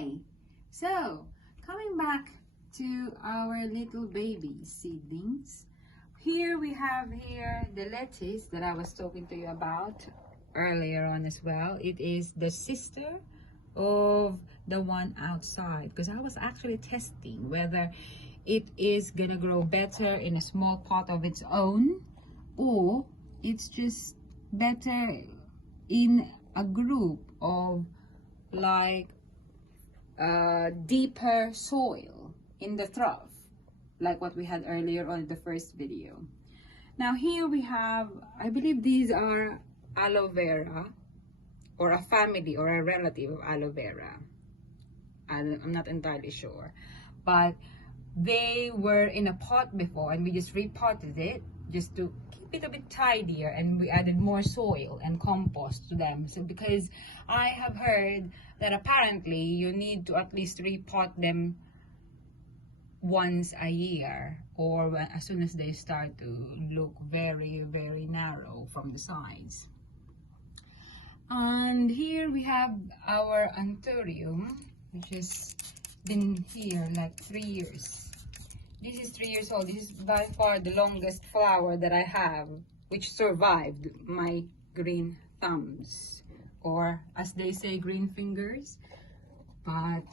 Hi! So, coming back to our little baby seedlings. Here we have the lettuce that I was talking to you about earlier on as well. It is the sister of the one outside, because I was actually testing whether it is gonna grow better in a small pot of its own, or it's just better in a group of like deeper soil in the trough, like what we had earlier on in the first video. Now here we have, I believe these are aloe vera, or a family or a relative of aloe vera. I'm not entirely sure, but they were in a pot before and we just repotted it just to keep it a bit tidier, and we added more soil and compost to them. So because I have heard that apparently you need to at least repot them once a year, or as soon as they start to look very narrow from the sides. And here we have our anthurium, which has been here like 3 years. This is 3 years old. This is by far the longest flower that I have, which survived my green thumbs, or as they say, green fingers. But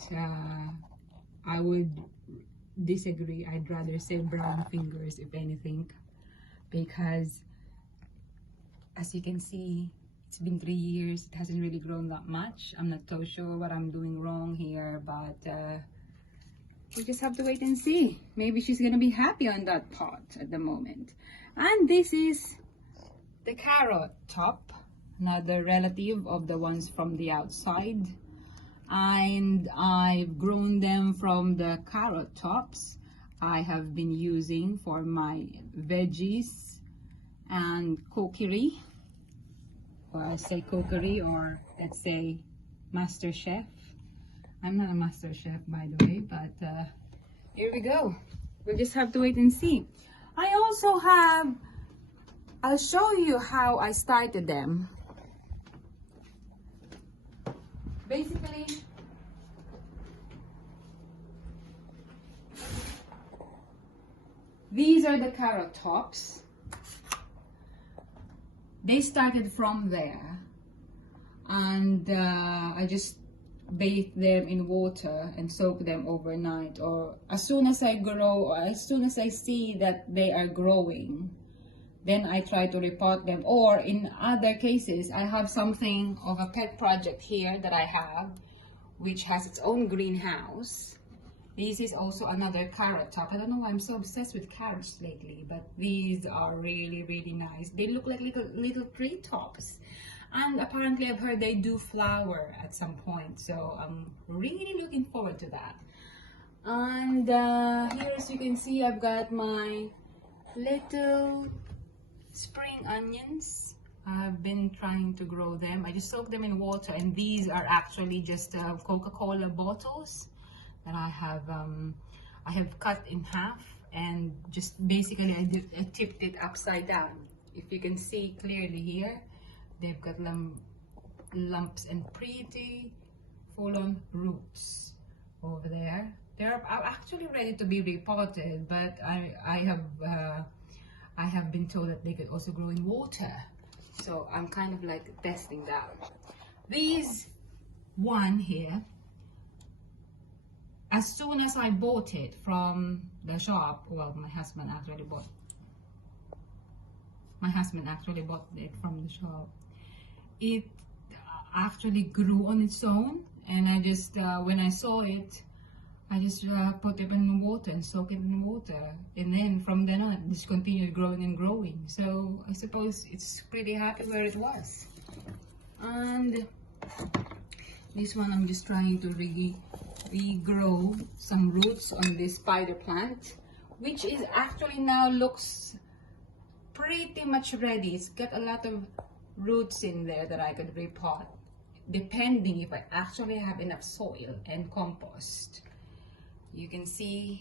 I would disagree. I'd rather say brown fingers, if anything, because as you can see, it's been 3 years. It hasn't really grown that much. I'm not so sure what I'm doing wrong here, but we just have to wait and see. Maybe she's gonna be happy on that pot at the moment. And this is the carrot top, another relative of the ones from the outside. And I've grown them from the carrot tops I have been using for my veggies and cookery, or I say cookery, or let's say Master Chef. I'm not a Master Chef, by the way, but here we go. We'll just have to wait and see. I also have, I'll show you how I started them. Basically, these are the carrot tops. They started from there, and I just bathe them in water and soak them overnight, or as soon as I grow, or as soon as I see that they are growing, then I try to repot them. Or in other cases, I have something of a pet project here that I have, which has its own greenhouse. This is also another carrot top. I don't know why I'm so obsessed with carrots lately, but these are really nice. They look like little tree tops. And apparently I've heard they do flower at some point, so I'm really looking forward to that. And here, as you can see, I've got my little spring onions. I've been trying to grow them. I just soak them in water, and these are actually just Coca-Cola bottles that I have cut in half, and just basically I tipped it upside down. If you can see clearly here, they've got lumps and pretty full-on roots over there. They're actually ready to be repotted, but I have been told that they could also grow in water. So I'm kind of like testing that. These one here, as soon as I bought it from the shop, well, my husband actually bought it from the shop. It actually grew on its own, and I just when I saw it, I just put it in water and soak it in water, and then from then on it just continued growing and growing. So I suppose it's pretty happy where it was. And this one, I'm just trying to regrow some roots on this spider plant, which is actually now looks pretty much ready. It's got a lot of roots in there that I could repot, depending if I actually have enough soil and compost. You can see